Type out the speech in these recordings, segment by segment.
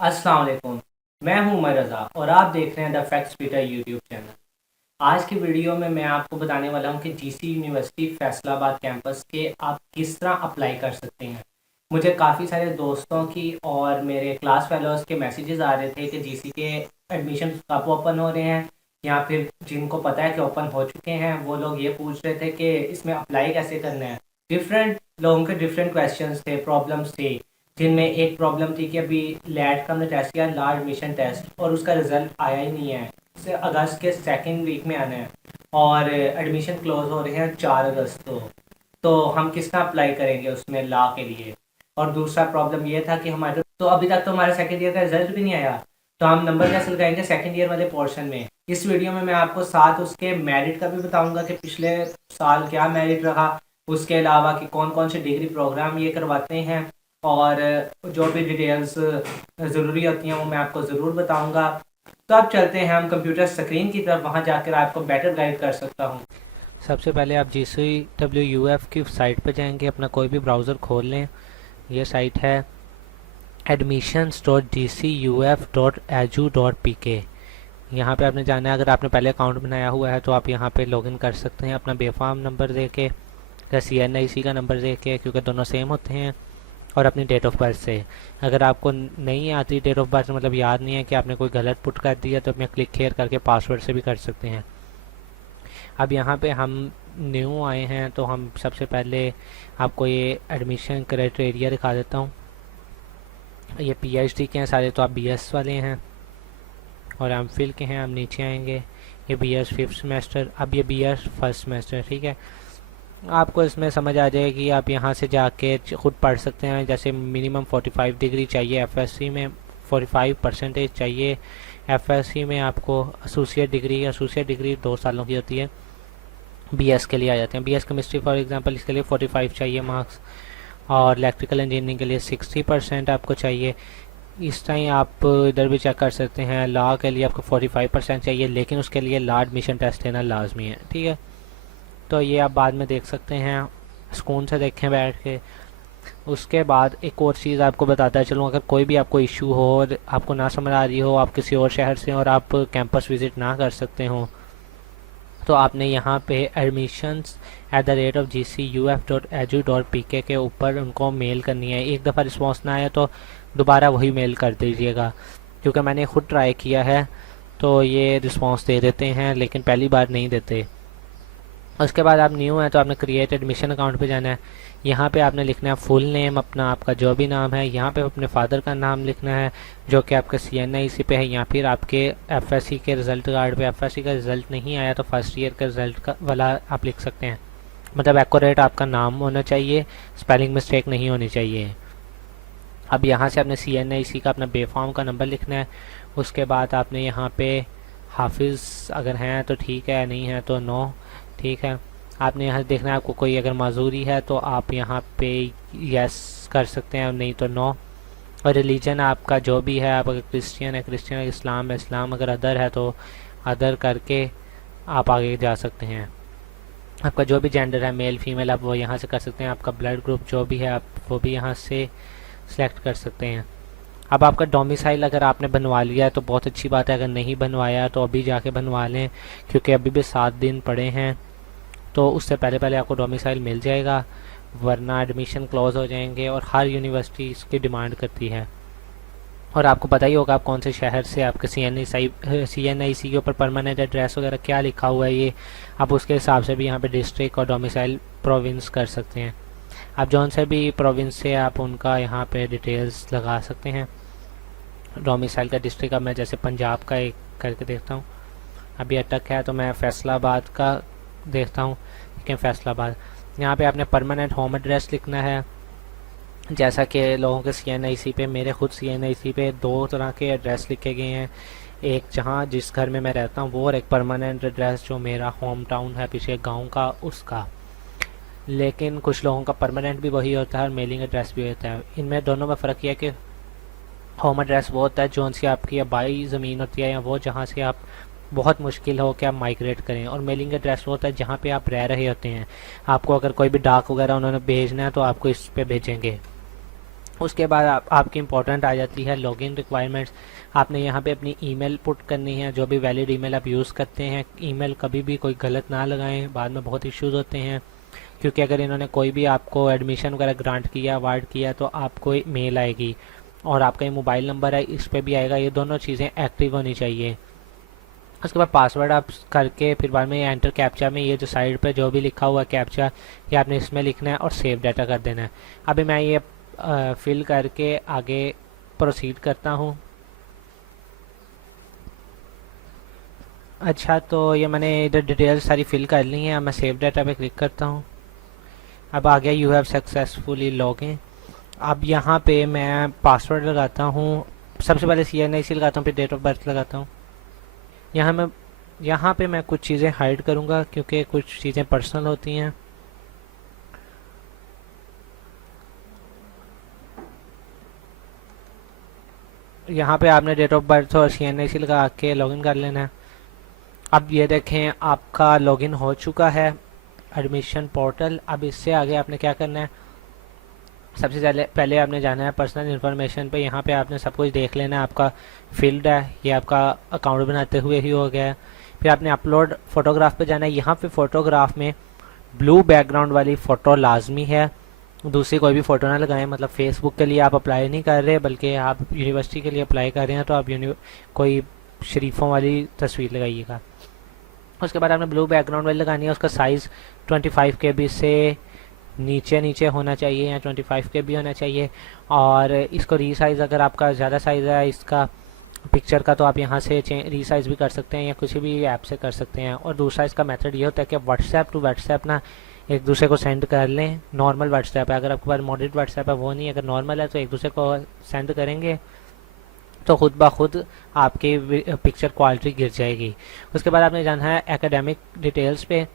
अस्सलाम वालेकुम। मैं हूं उमर रज़ा और आप देख रहे हैं the facts beater YouTube channel. आज की वीडियो में मैं आपको बताने वाला हूं कि जीसी यूनिवर्सिटी फैसलाबाद कैंपस के आप किस तरह अप्लाई कर सकते हैं। मुझे काफ़ी सारे दोस्तों की और मेरे क्लास फेलोज़ के मैसेजेस आ रहे थे कि जीसी के एडमिशन कब ओपन हो रहे हैं, या फिर जिनको पता है कि ओपन हो चुके हैं वो लोग ये पूछ रहे थे कि इसमें अप्लाई कैसे करना है। डिफरेंट लोगों के डिफरेंट क्वेश्चंस थे, प्रॉब्लम्स थी, जिनमें एक प्रॉब्लम थी कि अभी लैट का हमने टेस्ट किया, लार्ज एडमिशन टेस्ट, और उसका रिजल्ट आया ही नहीं है। इसे अगस्त के सेकेंड वीक में आना है और एडमिशन क्लोज हो रहे हैं 4 अगस्त को। तो हम किस तरह अप्लाई करेंगे उसमें लॉ के लिए। और दूसरा प्रॉब्लम ये था कि हमारे तो अभी तक तो हमारा सेकेंड ईयर का रिजल्ट भी नहीं आया, तो हम नंबर कैसे लगाएंगे सेकेंड ईयर वाले पोर्शन में। इस वीडियो में मैं आपको साथ उसके मेरिट का भी बताऊंगा कि पिछले साल क्या मेरिट रहा, उसके अलावा कि कौन कौन से डिग्री प्रोग्राम ये करवाते हैं, और जो भी डिटेल्स ज़रूरी होती हैं वो मैं आपको ज़रूर बताऊंगा। तो अब चलते हैं हम कंप्यूटर स्क्रीन की तरफ, वहाँ जाकर आपको बेटर गाइड कर सकता हूँ। सबसे पहले आप जी सी डब्ल्यू यू एफ की साइट पर जाएंगे, अपना कोई भी ब्राउज़र खोल लें। ये साइट है admissions.gcuf.edu.pk। यहाँ पे आपने जाना है। अगर आपने पहले अकाउंट बनाया हुआ है तो आप यहाँ पे लॉगिन कर सकते हैं अपना बेफाम नंबर दे के या CNIC का नंबर दे के, क्योंकि दोनों सेम होते हैं, और अपनी डेट ऑफ बर्थ से। अगर आपको नहीं आती डेट ऑफ बर्थ, मतलब याद नहीं है कि आपने कोई गलत पुट कर दिया, तो अपने क्लिक हेयर करके पासवर्ड से भी कर सकते हैं। अब यहाँ पे हम न्यू आए हैं तो हम सबसे पहले आपको ये एडमिशन क्राइटेरिया दिखा देता हूँ। ये PhD के हैं सारे, तो आप BS वाले हैं, और एम फिल के हैं। हम नीचे आएंगे, ये BS फिफ्थ सेमेस्टर, अब ये BS फर्स्ट सेमेस्टर। ठीक है, आपको इसमें समझ आ जाएगी कि आप यहाँ से जाके खुद पढ़ सकते हैं। जैसे मिनिमम 45 डिग्री चाहिए FSC में, 45% चाहिए FSC में आपको। एसोसिएट डिग्री 2 सालों की होती है, BS के लिए आ जाते हैं। BS केमिस्ट्री फॉर एग्जांपल, इसके लिए 45 चाहिए मार्क्स, और इलेक्ट्रिकल इंजीनियरिंग के लिए 60% आपको चाहिए। इस टाइम आप इधर भी चेक कर सकते हैं, लॉ के लिए आपको 45% चाहिए, लेकिन उसके लिए लॉ एडमिशन टेस्ट देना लाजमी है। ठीक है, तो ये आप बाद में देख सकते हैं, सुकून से देखें बैठ के। उसके बाद एक और चीज़ आपको बताता है चलूँ, अगर कोई भी आपको इशू हो और आपको ना समझ आ रही हो, आप किसी और शहर से और आप कैंपस विज़िट ना कर सकते हो, तो आपने यहाँ पे admissions@gcuf.edu.pk के ऊपर उनको मेल करनी है। एक दफ़ा रिस्पॉन्स ना आया तो दोबारा वही मेल कर दीजिएगा, क्योंकि मैंने ख़ुद ट्राई किया है तो ये रिस्पॉन्स दे देते हैं, लेकिन पहली बार नहीं देते। उसके बाद आप न्यू हैं तो आपने क्रिएट एडमिशन अकाउंट पे जाना है। यहाँ पे आपने लिखना है फुल नेम अपना, आपका जो भी नाम है। यहाँ पे अपने फादर का नाम लिखना है जो कि आपका CNIC पे है, या फिर आपके FSC के रिज़ल्ट कार्ड पे। FSC का रिज़ल्ट नहीं आया तो फर्स्ट ईयर का रिज़ल्ट का वाला आप लिख सकते हैं। मतलब एक्यूरेट आपका नाम होना चाहिए, स्पेलिंग मिस्टेक नहीं होनी चाहिए। अब यहाँ से आपने CNIC का अपना बेफॉर्म का नंबर लिखना है। उसके बाद आपने यहाँ पे हाफिज़ अगर हैं तो ठीक है, नहीं है तो नो। ठीक है, आपने यहाँ देखना है, आपको कोई अगर माजूरी है तो आप यहाँ पे यस कर सकते हैं, और नहीं तो नो। और रिलीजन आपका जो भी है, आप अगर क्रिश्चियन है क्रिश्चियन, इस्लाम है इस्लाम, अगर अदर है तो अदर करके आप आगे जा सकते हैं। आपका जो भी जेंडर है, मेल फीमेल, आप वो यहाँ से कर सकते हैं। आपका ब्लड ग्रुप जो भी है आप वो भी यहाँ से सिलेक्ट कर सकते हैं। अब आपका डोमिसाइल अगर आपने बनवा लिया है तो बहुत अच्छी बात है, अगर नहीं बनवाया तो अभी जाके बनवा लें, क्योंकि अभी भी 7 दिन पड़े हैं, तो उससे पहले पहले आपको डोमिसाइल मिल जाएगा, वरना एडमिशन क्लोज हो जाएंगे। और हर यूनिवर्सिटी इसकी डिमांड करती है, और आपको पता ही होगा आप कौन से शहर से, आपके CNIC के ऊपर परमानेंट एड्रेस वगैरह क्या लिखा हुआ है, ये आप उसके हिसाब से भी यहाँ पे डिस्ट्रिक्ट और डोमिसाइल प्रोविंस कर सकते हैं। आप जौन से भी प्रोविंस से आप उनका यहाँ पे डिटेल्स लगा सकते हैं। डोमिसाइल का डिस्ट्रिक्ट, अब मैं जैसे पंजाब का एक करके देखता हूँ, अभी अटक है तो मैं फैसलाबाद का देखता हूँ। लेकिन फैसलाबाद यहाँ पे आपने परमानेंट होम एड्रेस लिखना है। जैसा कि लोगों के CNIC पे, मेरे खुद CNIC पे 2 तरह के एड्रेस लिखे गए हैं, एक जहाँ जिस घर में मैं रहता हूँ वो, और एक परमानेंट एड्रेस जो मेरा होम टाउन है पीछे गांव का, उसका। लेकिन कुछ लोगों का परमानेंट भी वही होता है और मेलिंग एड्रेस भी होता है। इनमें दोनों में फ़र्क यह है कि होम एड्रेस वो होता है जो सी आपकी आबाई ज़मीन होती है, या वो जहाँ से आप बहुत मुश्किल हो कि आप माइग्रेट करें। और मेलिंग एड्रेस वो होता है जहाँ पे आप रह रहे होते हैं। आपको अगर कोई भी डाक वगैरह उन्होंने भेजना है तो आपको इस पे भेजेंगे। उसके बाद आपकी इम्पोर्टेंट आ जाती है लॉगिन रिक्वायरमेंट्स। आपने यहाँ पे अपनी ईमेल पुट करनी है, जो भी वैलिड ईमेल आप यूज़ करते हैं। ईमेल कभी भी कोई गलत ना लगाएं, बाद में बहुत इश्यूज़ होते हैं, क्योंकि अगर इन्होंने कोई भी आपको एडमिशन वगैरह ग्रांट किया, अवार्ड किया, तो आपको मेल आएगी और आपका ये मोबाइल नंबर है इस पर भी आएगा। ये दोनों चीज़ें एक्टिव होनी चाहिए। उसके बाद पासवर्ड आप करके फिर बाद में एंटर कैप्चा में ये जो साइड पे जो भी लिखा हुआ है कैप्चा, ये आपने इसमें लिखना है और सेव डाटा कर देना है। अभी मैं ये फिल करके आगे प्रोसीड करता हूँ। अच्छा, तो ये मैंने इधर डिटेल्स सारी फिल कर ली हैं। मैं सेव डाटा पे क्लिक करता हूँ। अब आ गया you have successfully log in. अब यहाँ पे मैं पासवर्ड लगाता हूँ। सबसे पहले CNIC लगाता हूँ, फिर डेट ऑफ बर्थ लगाता हूँ। यहाँ पे मैं कुछ चीज़ें हाइड करूँगा क्योंकि कुछ चीज़ें पर्सनल होती हैं। यहाँ पे आपने डेट ऑफ बर्थ और CNIC लगा के लॉगिन कर लेना है। अब ये देखें आपका लॉगिन हो चुका है एडमिशन पोर्टल। अब इससे आगे आपने क्या करना है, सबसे पहले आपने जाना है पर्सनल इन्फॉर्मेशन पे। यहाँ पे आपने सब कुछ देख लेना है। आपका फील्ड है, ये आपका अकाउंट बनाते हुए ही हो गया है। फिर आपने अपलोड फ़ोटोग्राफ पे जाना है। यहाँ पे फ़ोटोग्राफ में ब्लू बैकग्राउंड वाली फ़ोटो लाजमी है, दूसरी कोई भी फ़ोटो ना लगाएं। मतलब फेसबुक के लिए आप अप्लाई नहीं कर रहे बल्कि आप यूनिवर्सिटी के लिए अप्लाई कर रहे हैं, तो आप कोई शरीफों वाली तस्वीर लगाइएगा। उसके बाद आपने ब्लू बैकग्राउंड वाली लगानी है। उसका साइज़ 25 KB से नीचे नीचे होना चाहिए या 25 KB होना चाहिए। और इसको रीसाइज़, अगर आपका ज़्यादा साइज़ है इसका पिक्चर का, तो आप यहाँ से रीसाइज़ भी कर सकते हैं या किसी भी ऐप से कर सकते हैं। और दूसरा इसका मेथड ये होता है कि व्हाट्सएप टू व्हाट्सएप ना एक दूसरे को सेंड कर लें। नॉर्मल व्हाट्सएप है, अगर आपके पास मॉडरेट व्हाट्सएप है वो नहीं, अगर नॉर्मल है तो एक दूसरे को सेंड करेंगे तो खुद ब खुद आपकी पिक्चर क्वालिटी गिर जाएगी। उसके बाद आपने जाना है एकेडमिक डिटेल्स पे।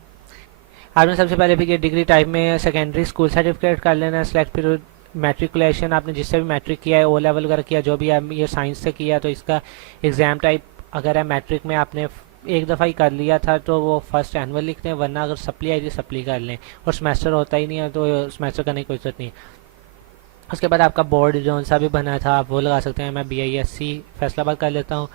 आपने सबसे पहले भी डिग्री टाइप में सेकेंडरी स्कूल सर्टिफिकेट कर लेना है। सेलेक्ट फिर मैट्रिकुलेशन, आपने जिससे भी मैट्रिक किया है, O लेवल वगैरह किया, जो भी है, ये साइंस से किया तो इसका एग्ज़ाम टाइप अगर है मैट्रिक में आपने एक दफ़ा ही कर लिया था तो वो फर्स्ट एनुअल लिख दें, वरना अगर सप्ली आई थी सप्ली कर लें। और सेमेस्टर होता ही नहीं है तो सेमेस्टर करने की कोई जरूरत नहीं। उसके बाद आपका बोर्ड जो सा भी बना था आप वो लगा सकते हैं। मैं BISC फैसलाबाद कर लेता हूँ।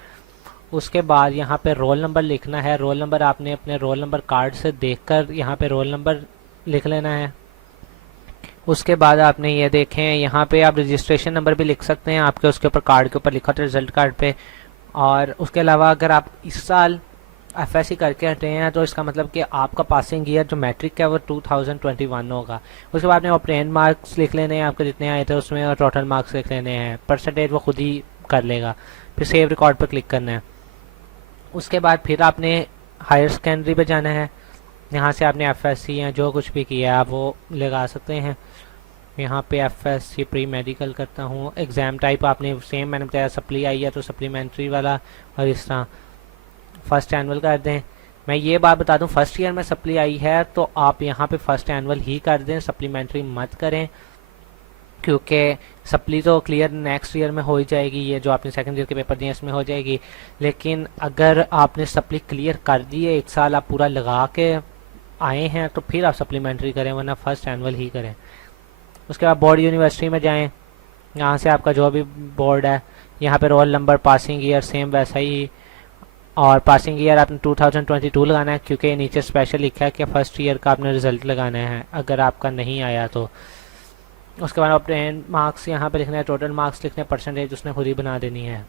उसके बाद यहाँ पे रोल नंबर लिखना है। रोल नंबर आपने अपने रोल नंबर कार्ड से देखकर यहाँ पे रोल नंबर लिख लेना है। उसके बाद आपने ये देखें यहाँ पे आप रजिस्ट्रेशन नंबर भी लिख सकते हैं, आपके उसके ऊपर कार्ड के ऊपर लिखा था रिजल्ट कार्ड पे। और उसके अलावा अगर आप इस साल FSC करके हटे हैं तो इसका मतलब कि आपका पासिंग ईयर जो मैट्रिक है वो 2021 होगा। उसके बाद में ऑब्टेन मार्क्स लिख लेने हैं आपके जितने आए थे उसमें, और टोटल मार्क्स लिख लेने हैं। परसेंटेज वो खुद ही कर लेगा। फिर सेव रिकॉर्ड पर क्लिक करना है। उसके बाद फिर आपने हायर सेकेंडरी पे जाना है। यहाँ से आपने FSC या जो कुछ भी किया है आप वो लगा सकते हैं। यहाँ पे FSC प्री मेडिकल करता हूँ। एग्ज़ाम टाइप आपने सेम मैंने बताया, सप्ली आई है तो सप्लीमेंट्री वाला, और इस तरह फर्स्ट एनुअल कर दें। मैं ये बात बता दूं, फर्स्ट ईयर में सप्ली आई है तो आप यहाँ पे फर्स्ट एनुअल ही कर दें, सप्लीमेंट्री मत करें, क्योंकि सप्ली तो क्लियर नेक्स्ट ईयर में हो ही जाएगी। ये जो आपने सेकंड ईयर के पेपर दिए इसमें हो जाएगी। लेकिन अगर आपने सप्ली क्लियर कर दी है, एक साल आप पूरा लगा के आए हैं, तो फिर आप सप्लीमेंट्री करें, वरना फर्स्ट एनुअल ही करें। उसके बाद बोर्ड यूनिवर्सिटी में जाएँ। यहाँ से आपका जो भी बोर्ड है, यहाँ पे roll number, passing year same वैसा ही, और पासिंग ईयर आपने 2022 लगाना है, क्योंकि नीचे स्पेशल लिखा है कि फर्स्ट ईयर का आपने रिजल्ट लगाना है अगर आपका नहीं आया तो। उसके बाद ऑब्टेन मार्क्स यहाँ पे लिखना है, टोटल मार्क्स लिखने, परसेंटेज उसने खुद ही बना देनी है।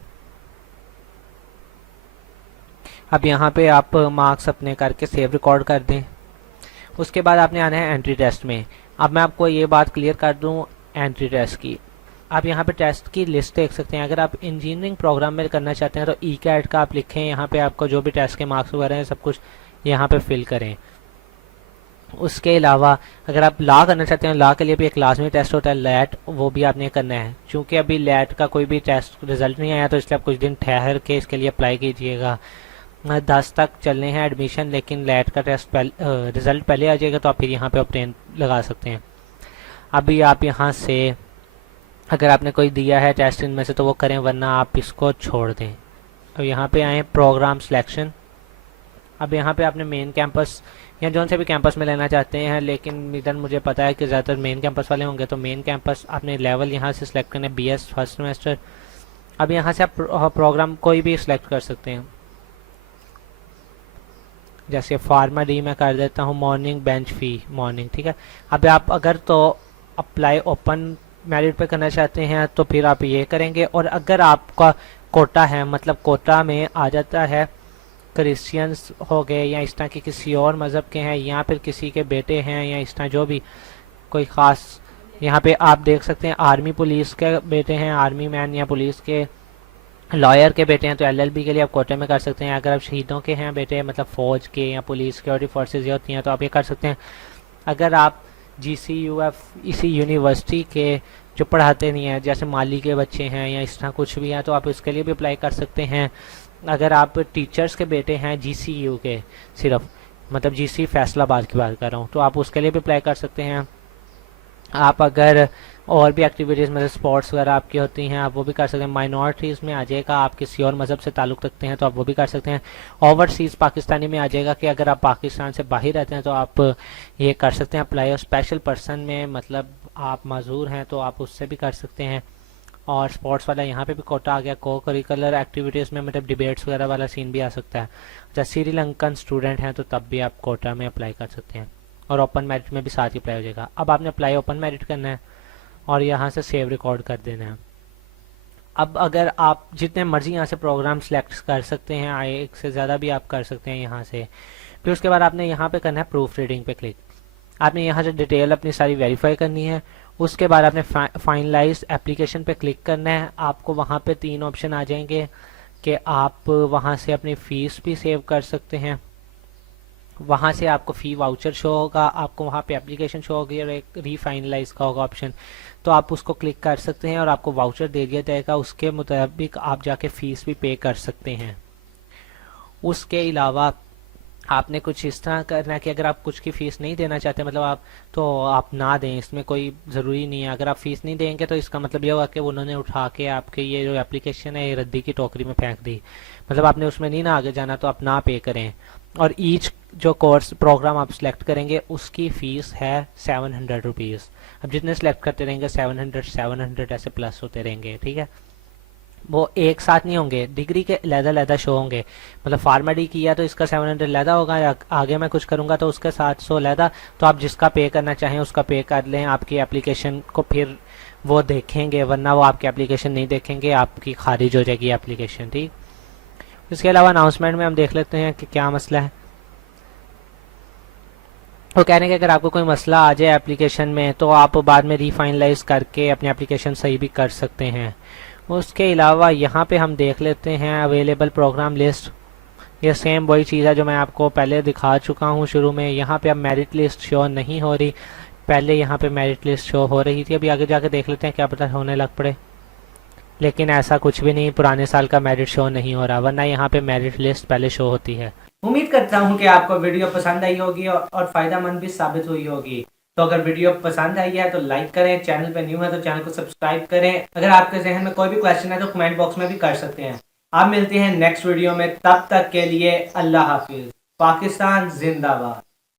अब यहाँ पे आप मार्क्स अपने करके सेव रिकॉर्ड कर दें। उसके बाद आपने आना है एंट्री टेस्ट में। अब मैं आपको ये बात क्लियर कर दूँ एंट्री टेस्ट की। आप यहाँ पे टेस्ट की लिस्ट देख सकते हैं। अगर आप इंजीनियरिंग प्रोग्राम में करना चाहते हैं तो ECAT का आप लिखें, यहाँ पे आपको जो भी टेस्ट के मार्क्स वगैरह हैं सब कुछ यहाँ पे फिल करें। उसके अलावा अगर आप लॉ करना चाहते हैं, लॉ के लिए भी एक लाजमी टेस्ट होता है लैट, वो भी आपने करना है। क्योंकि अभी लैट का कोई भी टेस्ट रिजल्ट नहीं आया तो इसलिए आप कुछ दिन ठहर के इसके लिए अप्लाई कीजिएगा। 10 तक चलने हैं एडमिशन, लेकिन लैट का टेस्ट रिजल्ट पहले आ जाएगा तो आप फिर यहाँ पे ऑब्टेन लगा सकते हैं। अभी आप यहाँ से अगर आपने कोई दिया है टेस्ट इनमें से तो वो करें, वरना आप इसको छोड़ दें। अब यहाँ पे आए प्रोग्राम सिलेक्शन। अब यहाँ पे आपने मेन कैंपस या जौन से भी कैंपस में लेना चाहते हैं, लेकिन इधर मुझे पता है कि ज़्यादातर मेन कैंपस वाले होंगे, तो मेन कैंपस आपने लेवल यहाँ से सिलेक्ट करना है, BS फर्स्ट सेमेस्टर। अब यहाँ से आप प्रोग्राम कोई भी सिलेक्ट कर सकते हैं, जैसे फार्मा डी मैं कर देता हूँ, मॉर्निंग बेंच फी मॉर्निंग, ठीक है। अब आप अगर तो अप्लाई ओपन मेरिट पे करना चाहते हैं तो फिर आप ये करेंगे, और अगर आपका कोटा है, मतलब कोटा में आ जाता है क्रिश्चियंस हो गए या इस तरह के किसी और मज़हब के हैं, या फिर किसी के बेटे हैं, या इस तरह जो भी कोई ख़ास, यहाँ पे आप देख सकते हैं आर्मी पुलिस के बेटे हैं, आर्मी मैन या पुलिस के लॉयर के बेटे हैं, तो LLB के लिए आप कोटे में कर सकते हैं। अगर आप शहीदों के हैं बेटे, मतलब फ़ौज के या पुलिस सिक्योरिटी फोर्सेज होती हैं, तो आप ये कर सकते हैं। अगर आप GCUF इसी यूनिवर्सिटी के जो पढ़ाते नहीं हैं, जैसे माली के बच्चे हैं या इस तरह कुछ भी हैं, तो आप इसके लिए भी अप्लाई कर सकते हैं। अगर आप टीचर्स के बेटे हैं GCU के, सिर्फ मतलब GC फैसलाबाद की बात कर रहा हूँ, तो आप उसके लिए भी अप्लाई कर सकते हैं। आप अगर और भी एक्टिविटीज़ मतलब स्पोर्ट्स वगैरह आपकी होती हैं, आप वो भी कर सकते हैं। माइनॉरिटीज़ में आ जाएगा, आप किसी और मज़हब से ताल्लुक़ रखते हैं तो आप वो भी कर सकते हैं। ओवरसीज़ पाकिस्तानी में आ जाएगा कि अगर आप पाकिस्तान से बाहर रहते हैं तो आप ये कर सकते हैं अप्लाई। और स्पेशल पर्सन में मतलब आप माजूर हैं तो आप उससे भी कर सकते हैं। और स्पोर्ट्स वाला यहाँ पे भी कोटा आ गया। को करिकुलर एक्टिविटीज़ में मतलब डिबेट्स वगैरह वाला सीन भी आ सकता है। जब श्रीलंकन स्टूडेंट हैं तो तब भी आप कोटा में अप्लाई कर सकते हैं, और ओपन मेरिट में भी साथ ही अप्लाई हो जाएगा। अब आपने अप्लाई ओपन मेरिट करना है और यहाँ से सेव रिकॉर्ड कर देना है। अब अगर आप जितने मर्जी यहाँ से प्रोग्राम सेलेक्ट कर सकते हैं, एक से ज़्यादा भी आप कर सकते हैं यहाँ से। फिर उसके बाद आपने यहाँ पे करना है प्रूफ रीडिंग पे क्लिक। आपने यहाँ से डिटेल अपनी सारी वेरीफाई करनी है। उसके बाद आपने फाइनलाइज एप्लीकेशन पे क्लिक करना है। आपको वहाँ पे 3 ऑप्शन आ जाएंगे कि आप वहाँ से अपनी फ़ीस भी सेव कर सकते हैं, वहाँ से आपको फ़ी वाउचर शो होगा, आपको वहाँ पे एप्लीकेशन शो होगी, और एक रीफाइनलाइज का होगा ऑप्शन, तो आप उसको क्लिक कर सकते हैं और आपको वाउचर दे दिया जाएगा। उसके मुताबिक आप जाके फ़ीस भी पे कर सकते हैं। उसके अलावा आपने कुछ इस तरह करना है कि अगर आप कुछ की फ़ीस नहीं देना चाहते, मतलब आप, तो आप ना दें, इसमें कोई ज़रूरी नहीं है। अगर आप फ़ीस नहीं देंगे तो इसका मतलब ये होगा कि उन्होंने उठा के आपके ये जो एप्लीकेशन है ये रद्दी की टोकरी में फेंक दी, मतलब आपने उसमें नहीं ना आगे जाना, तो आप ना पे करें। और ईच जो कोर्स प्रोग्राम आप सिलेक्ट करेंगे उसकी फ़ीस है 700 रुपीज़। अब जितने सेलेक्ट करते रहेंगे 700 ऐसे प्लस होते रहेंगे, ठीक है। वो एक साथ नहीं होंगे, डिग्री के लहदा शो होंगे। मतलब फार्मा डी किया तो इसका 700 लहदा होगा, या आगे मैं कुछ करूँगा तो उसका 700 लहदा। तो आप जिसका पे करना चाहें उसका पे कर लें। आपकी एप्लीकेशन को फिर वो देखेंगे, वरना वो आपकी एप्लीकेशन नहीं देखेंगे, आपकी खारिज हो जाएगी एप्लीकेशन, ठीक। इसके अलावा अनाउंसमेंट में हम देख लेते हैं कि क्या मसला है। वो कह रहे हैं कि अगर आपको कोई मसला आ जाए एप्लीकेशन में तो आप बाद में रीफाइनलाइज करके अपनी एप्लीकेशन सही भी कर सकते हैं। उसके अलावा यहाँ पे हम देख लेते हैं अवेलेबल प्रोग्राम लिस्ट। ये सेम वही चीज़ है जो मैं आपको पहले दिखा चुका हूँ शुरू में। यहाँ पे अब मेरिट लिस्ट शो नहीं हो रही, पहले यहाँ पे मेरिट लिस्ट शो हो रही थी। अभी आगे जाके देख लेते हैं, क्या पता होने लग पड़े। लेकिन ऐसा कुछ भी नहीं, पुराने साल का मेरिट शो नहीं हो रहा, वरना यहाँ पे मेरिट लिस्ट पहले शो होती है। उम्मीद करता हूँ कि आपको वीडियो पसंद आई होगी और फायदेमंद भी साबित हुई होगी। तो अगर वीडियो पसंद आई है तो लाइक करें, चैनल पे न्यू है तो चैनल को सब्सक्राइब करें। अगर आपके जहन में कोई भी क्वेश्चन है तो कमेंट बॉक्स में भी कर सकते हैं। आप मिलते हैं नेक्स्ट वीडियो में, तब तक के लिए अल्लाह हाफिज। पाकिस्तान जिंदाबाद।